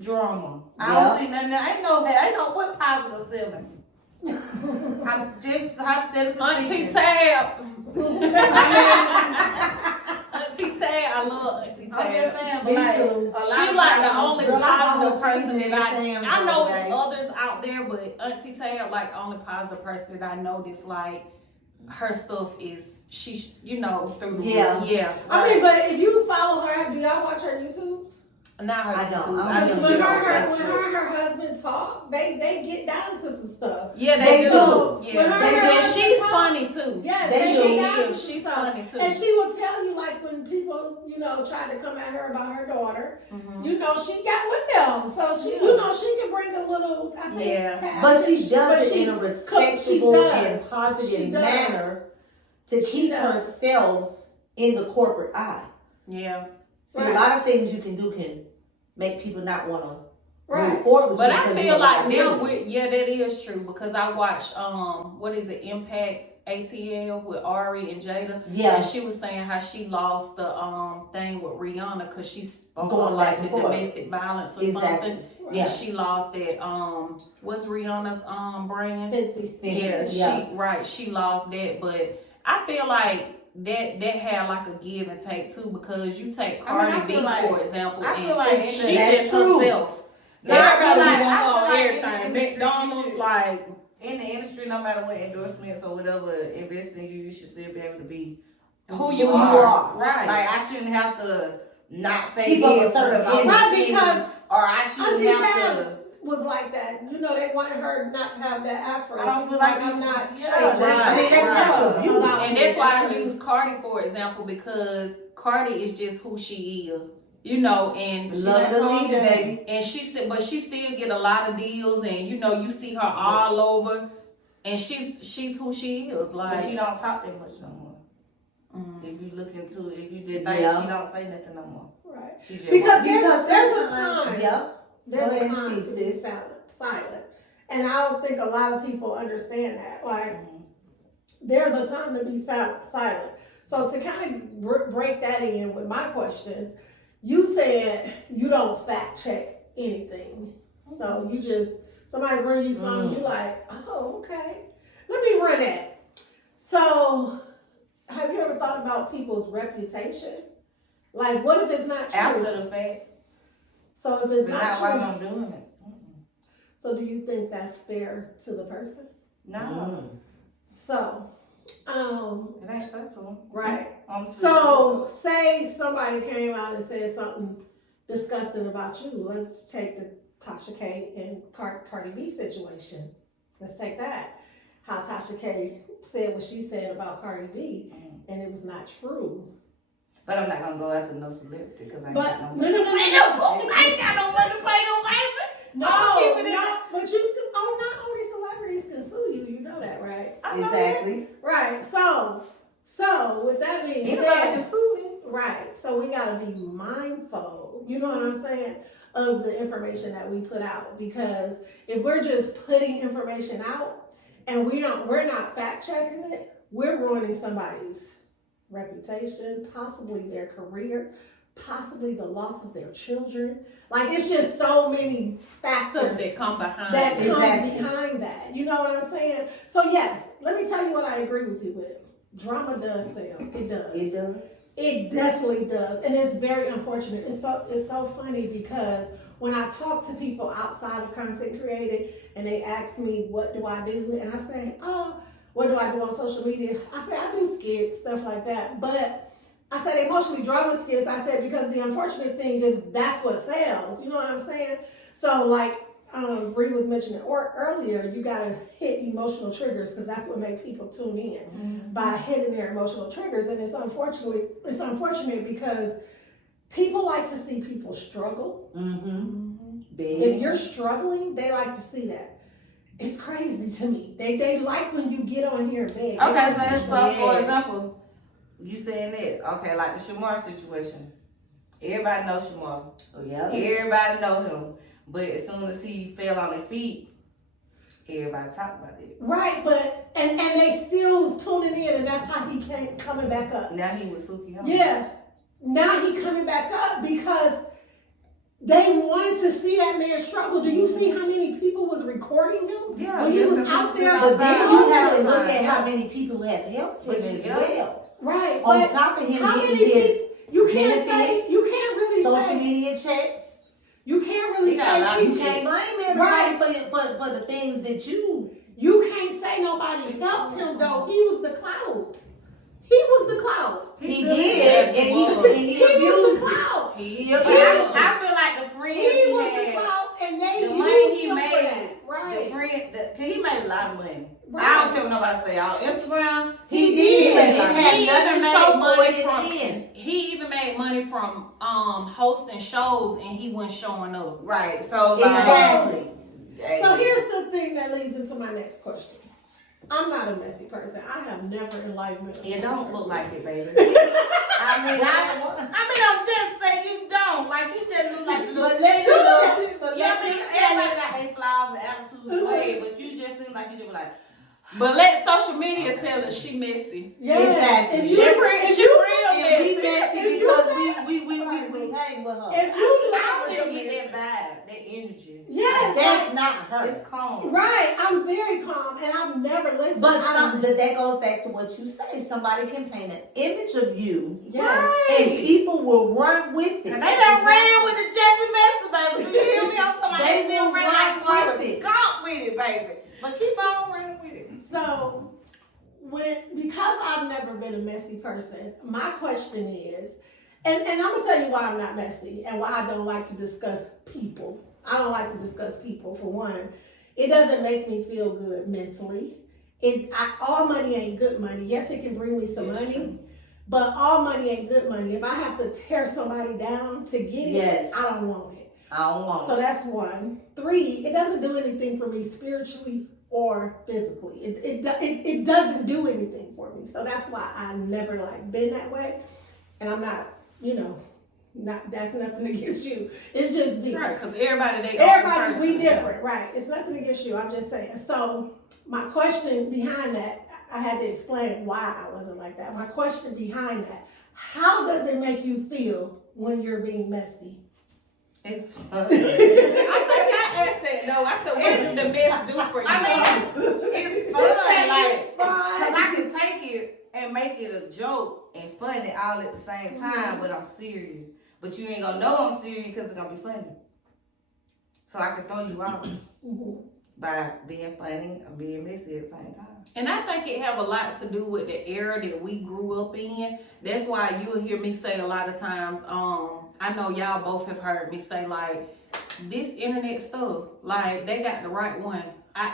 drama. I don't see nothing. Ain't no what positive selling. I'm just hypothetically Auntie speaking. Tab. Auntie Tab, I love Auntie Tab. I'm just saying, but Me like, too. She like the only Girl, positive I'm person seasoning that Sam's I know all it's day. others out there, but Auntie Tab like the only positive person that I know that's like her stuff is she, you know, through the Yeah. I mean, but if you follow her, do y'all watch her YouTubes? Not her I don't. YouTube. I just When see her on and her husband talk, they get down to some stuff. Yeah, They they do. do. When Yeah, her and her and husband she's talk, funny too. Yes, They get do. down to Yeah, some she's stuff. funny too. And she will tell you, like, when people, you know, try to come at her about her daughter, you know, she got with them. So she, you know, she can bring a little, I think, tab. But she does But it she- in a she respectable does. and She positive does. manner to keep does. herself in the corporate eye. Yeah. See, a lot of things you can do can make people not want to move Right. forward with But you I because feel you're a like now, liability. that is true because I watched what is it, Impact ATL with Ari and Jada. Yeah. And she was saying how she lost the thing with Rihanna because she spoke Going on like back the and forth. domestic violence or Exactly. something. Yeah. And she lost that what's Rihanna's brand? 50. Yeah, she lost that, but I feel like that had like a give and take too because you take Cardi B for example, I feel and like she that's just true. herself. No, Everybody I feel like- want I feel like everything. in the industry, McDonald's you should- like in the industry, no matter what endorsements or whatever invest in you, you should still be able to be who you you are. are. Right. Like I shouldn't have to not say Keep up a yes certain because I'm image. Right, a because or I shouldn't Auntie have Tab to. was like that. You know, they wanted her not to have that afro. I don't She feel was like I'm you- not yeah, changing. right, I mean, that's not your beauty. About And me. that's why I her- use Cardi for example because Cardi is just who she is. You know, and she Love let the calm leader, down. baby. And but she still get a lot of deals, and you know, you see her all over, and she's who she is. Like But she don't talk that much no more. If you look into it, if you just think Yeah. she don't say nothing no more. Right. She just Because Because there's a sometimes- time. Yeah. There's Go a ahead, time to be sis. silent. And I don't think a lot of people understand that. Like, there's a time to be silent. So to kind of break that in with my questions, you said you don't fact check anything. So you just, somebody bring you something, you like, oh, okay. Let me run that. So have you ever thought about people's reputation? Like, what if it's not true? after the fact, So if it's but not not true, while I'm doing it. so do you think that's fair to the person? No, So, it ain't fair to them. right. I'm So say somebody came out and said something disgusting about you. Let's take the Tasha K and Cardi B situation. Let's take that. How Tasha K said what she said about Cardi B, and it was not true. But I'm not gonna go after no celebrity because I ain't But got no no, money. no, no, no, no. I ain't got no money to pay no baby. No, but you, not only celebrities can sue you, you know that, right? Exactly. Right. So with that being Anybody said, can sue me. right. So we gotta be mindful. You know what I'm saying? Of the information that we put out, because if we're just putting information out and we're not fact checking it, we're ruining somebody's reputation, possibly their career, possibly the loss of their children. Like, it's just so many factors that come behind. that comes Exactly. behind that. You know what I'm saying? So yes, let me tell you what I agree with you with. Drama does sell. It does. It does. It definitely does, and it's very unfortunate. It's so funny because when I talk to people outside of content creating and they ask me what do I do, and I say, oh, what do I do on social media? I say I do skits, stuff like that. But I said they mostly drama skits. I said because the unfortunate thing is that's what sells. You know what I'm saying? So like Bree was mentioning earlier, you gotta hit emotional triggers because that's what make people tune in by hitting their emotional triggers. And it's unfortunate because people like to see people struggle. If you're struggling, they like to see that. It's crazy to me. They like when you get on here and beg. Okay, so for example, you saying that, okay, like the Shamar situation. Everybody knows Shamar. Oh, yeah. Everybody know him. But as soon as he fell on his feet, everybody talk about it. Right, but and they still tuning in, and that's how he coming back up. Now he with Suki. Yeah, now he coming back up because they wanted to see that man struggle. Do you see how many people was recording him? Yeah, when he was out there. But then you have to look at Yeah. how many people have helped him as Yeah. well. Right. On But top of him how getting many his people? You can't benefits, really social say. media checks. You can't really He got a lot say of You people. can't blame everybody for the things that you. You can't say nobody helped him though. He was the clout. He was the clout. He still did, is. and he He was the abused it. clout. He I abused it. feel like the friends He was the had, clout, and they the money used he him for made, that. Right. the friend, cause he made a lot of money. Right. I don't care what nobody say. On Instagram, He did, and He then had even nothing made to show for money it in from- the end. He even made money from hosting shows and he wasn't showing up. right? So like, Exactly. hey, So here's the thing that leads into my next question. I'm not a messy person. I have never in life been a it messy don't look person. like it, baby. I'm just saying you don't. Like you just look like a little. But let me Yeah, I mean, tell everybody you. got their flaws and attitudes way, but you just seem like you just be like. But let social media tell us she messy. Yes. Exactly. If She you, real, if she you, real And we messy. messy If you because say- we hang with her. if you I loud don't even get that vibe, that energy. yes, That's not her. It's calm. right. I'm very calm, and I've never listened. But that goes back to what you say. Somebody can paint an image of you, Yes. and people will run with it. And they done ran with the Jessy Master, baby. Do you hear me? I'm talking about They they still will run run like with Forrest it. Gump with it, baby. But keep on running with it. So, because I've never been a messy person, my question is, and I'm gonna tell you why I'm not messy and why I don't like to discuss people. I don't like to discuss people. For one, it doesn't make me feel good mentally. All money ain't good money. Yes, it can bring me some That's money, true. but all money ain't good money. If I have to tear somebody down to get it, Yes. I don't want it. I don't want So that's one. 3, it doesn't do anything for me spiritually or physically. It doesn't do anything for me. So that's why I never like been that way. And I'm not, that's nothing against you. It's just me. Right, because everybody We different, right? It's nothing against you. I'm just saying. So my question behind that, I had to explain why I wasn't like that. My question behind that, how does it make you feel when you're being messy? It's fun. I think I asked that though. I said, what does the mess do for you? I mean, it's fun. Like, cause I can take it and make it a joke and funny all at the same time, but I'm serious. But you ain't gonna know I'm serious because it's gonna be funny. So I can throw you out by being funny or being messy at the same time. And I think it have a lot to do with the era that we grew up in. That's why you'll hear me say a lot of times, I know y'all both have heard me say like, this internet stuff, like they got the right one.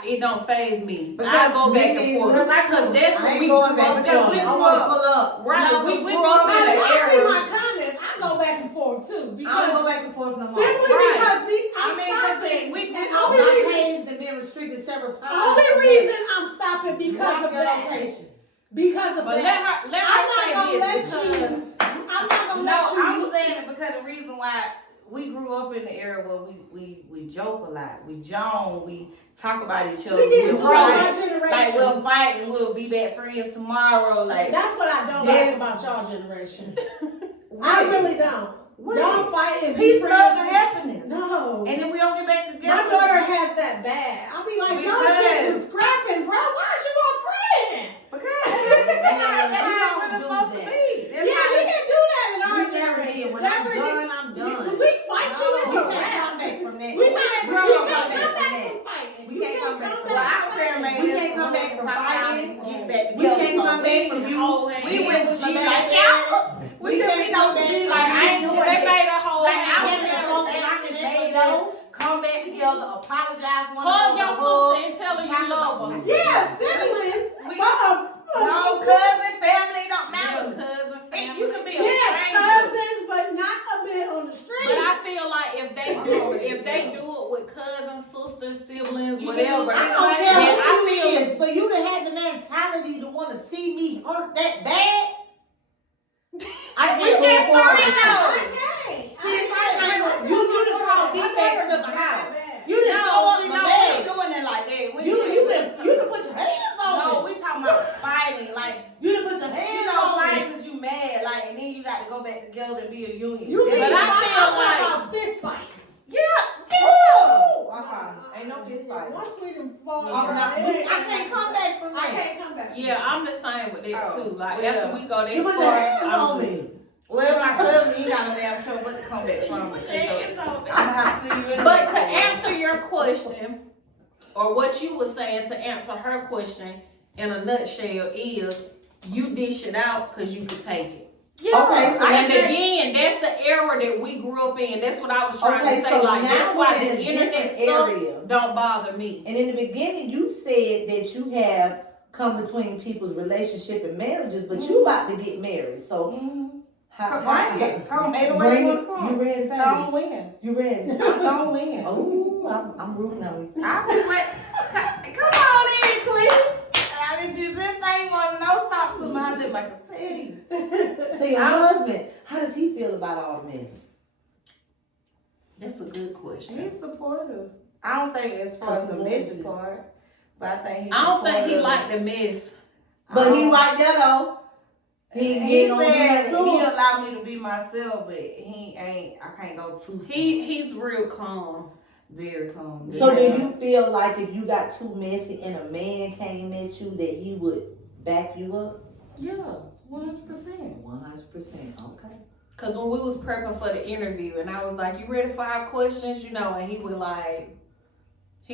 It don't faze me. I go back and forth. Because that's what we grew up in. I want to pull up. Right, No, we we grew up in I an see era. my comments. I go back and forth too. I don't Because go back and forth no more. simply Right. because I mean, stopping. we And grew up- only My reason, page has been restricted several times. only reason I'm stopping because Drop of your that. location. Because of But that. let I'm her not say gonna let this you. because I'm not gonna No, let you. I'm saying it because the reason why we grew up in the era where we joke a lot, we joke, we talk about each other, We did we'll too. Our fight, generation. like we'll fight and we'll be back friends tomorrow. Like That's what I don't Yes. like about y'all generation. I really don't. What? Y'all fighting peace, be love, friends. and happiness. No. And then we all get back My together. daughter has that bad. I'll be like, y'all just Because- was scrapping, bro. Why is you our friend? Because that's how we it's don't do supposed to that. be. That's Yeah, how we it- can do that in our We never generation. did. When I'm Never done, did. I'm done. When we fight you, We it's a can't wrap. come back from that. We not We grown can't up. come back Come from back that. from fighting. We You can't come back come from Well, that. our parents made We us can't come back to from talk about fighting. it, get back We together. can't come back from you. whole We hand. went With G my like bad y'all. daddy. We could be no G like I ain't doing They that. made a whole Like hand. our parents actually made us come back together, apologize one Hug your another, sister and tell her you love her. Yeah, siblings. We- But, no cousin, family don't matter. Cousin, And you family. can be a yeah, stranger. cousins, but not a bit on the street. But I feel like if they do it with cousins, sisters, siblings, You whatever, can I do don't it. care then who I you feel is, but you done had the mentality to want to see me hurt that bad. I We can't just go forward friends, with though. you. Okay. See, it's like you done called defects to my house. You done No, throw up we my don't bed. be doing it like that. We You ain't- done put your hands on No, me. we talking about fighting. Like, You done put your you hands don't on fight me. because you mad. Like, and then you got to go back together and be a union. You That's mean But I what- feel I'm like- talking about fist fight. sweet and far. I can't come back from I that. can't come back. Yeah, I'm the same with that Oh, too. Like well, after we go You that put your hands far, on me. Well, my cousin, you got no damn sure what to come back from. Put your hands on me. I'm gonna have to see you in But the to answer your question, or what you were saying to answer her question in a nutshell is, you dish it out because you could take it. Yeah. Okay, so And again, that's the era that we grew up in. That's what I was trying Okay, to say. so Like now that's why we're in the a internet different stuff area. don't bother me. And in the beginning, you said that you have come between people's relationship and marriages, but you about to get married. So Come either way bring you it. wanna come. You ready, baby? Don't win. You ready? I'm gonna win. Oh, I'm rooting on you. I'll be ready. Come on in, Cleve. If you anything you want to know, talk to me. I'll do like a teddy. So your husband, how does he feel about all the mess? That's a good question. He's supportive. I don't think as far as the messy part, but I think he's I don't think he supportive. like the mess. But he right there though. He ain't gonna do said nothing to he him. allowed me to be myself, but he ain't. I can't go too far. He's real calm. Very calm. So do you feel like if you got too messy and a man came at you, that he would back you up? Yeah, 100%. 100%. Okay. Cause when we was prepping for the interview and I was like, you ready for our questions? You know, and he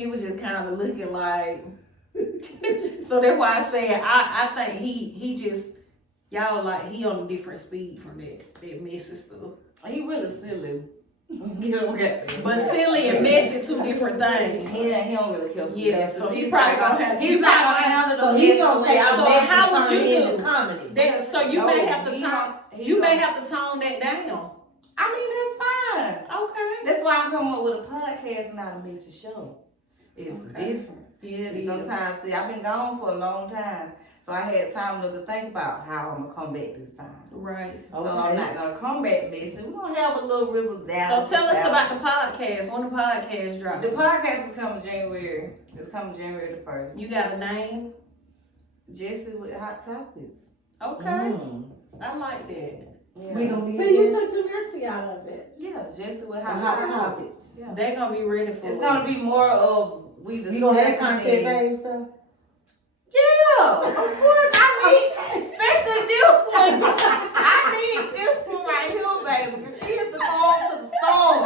was just kind of looking like, so that's why I said, I think he just, y'all like, he on a different speed from that messy stuff. He really silly. But silly and messy, two different things. He don't really care for Yeah, mess. so he's probably gonna have, He's not gonna handle the So he's mess gonna the take way I the so want. mess how and would turn you it do? into comedy. that, so you No, may have to he tone, don't- he you may don't. have to tone that down. I mean, that's fine. Okay. That's why I'm coming up with a podcast and not a messy show. It's Okay. different. Yeah, See, sometimes, I've been gone for a long time, so I had time to think about how I'm gonna come back this time. Right. So I'm not gonna come back messy. We're gonna have a little rizzle down. So tell us about the podcast. When the podcast drop? The podcast is coming January. It's coming January the 1st. You got a name? Jessy with hot topics. Okay. I like that. Yeah. We gonna be So you took the messy out of it. Yeah, Jessy with hot hot topics. topics. Yeah. They gonna be ready for It's it. gonna be more of we You gonna have discussing content things. babe stuff? Yeah, of course. I need, especially this one. I need this one right here, baby, because she is the calm to the storm.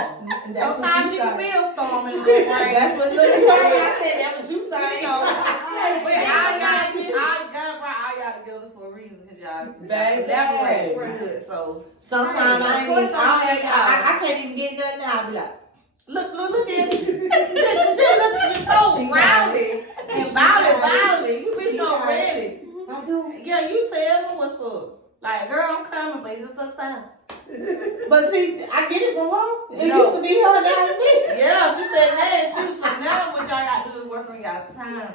Sometimes she can be a storm in the rain. That's what look like. I said that was you You think. know, but all y'all together for a reason, because y'all Baby. collaborate good. So Sometimes I ain't Of even, course I'm I can't even get nothing out. I'll be like, look at you. You're so rowdy and violent. You be so ready. I do. Yeah, you tell me what's up. Like, girl, I'm coming, but it's just so time. But see, I get it from her. It No. used to be her, now it's me. Yeah, she said that. She was like, now what y'all got to do is work on y'all timing.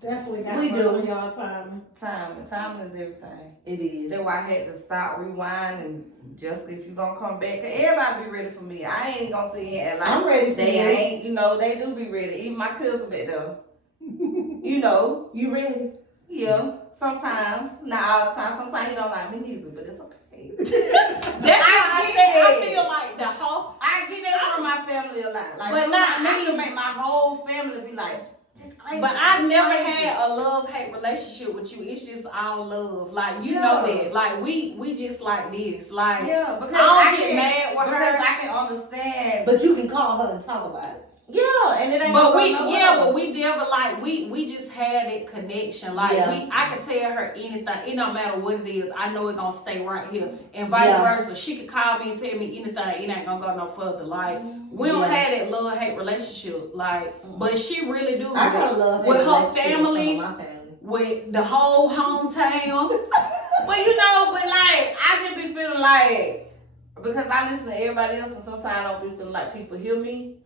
Definitely got We to do. on y'all time. Timing is everything. It is. That's why I had to stop, rewind, and just if you gonna come back, 'cause everybody be ready for me. I ain't gonna sit here and like I'm ready for they you. ain't. You know, they do be ready. Even my cousin back there. You know, You ready? yeah. Sometimes, not all the time. Sometimes he don't like me neither, but it's okay. That's why I get said I it. feel like the whole. I get that from my family a lot. Like, But not sometimes I me. can make my whole family be like, this crazy. But I've this never crazy. had a love-hate relationship with you. It's just all love. Like you Yeah. know that. Like we just like this. Like Yeah, because I don't can, get mad with because her. I can understand. But you can call her and talk about it. Yeah, and it ain't. But gonna we, go yeah, nowhere. but we never like we just had that connection. Like Yeah. I could tell her anything. It don't matter what it is. I know it gonna stay right here, and vice Yeah. versa. She could call me and tell me anything. It ain't gonna go no further. Like we don't Yeah. have that love hate relationship. Like, but she really do. I got a love with her relationship family, with some of my family. with the whole hometown. But you know, but like I just be feeling like because I listen to everybody else, and sometimes I don't be feeling like people hear me.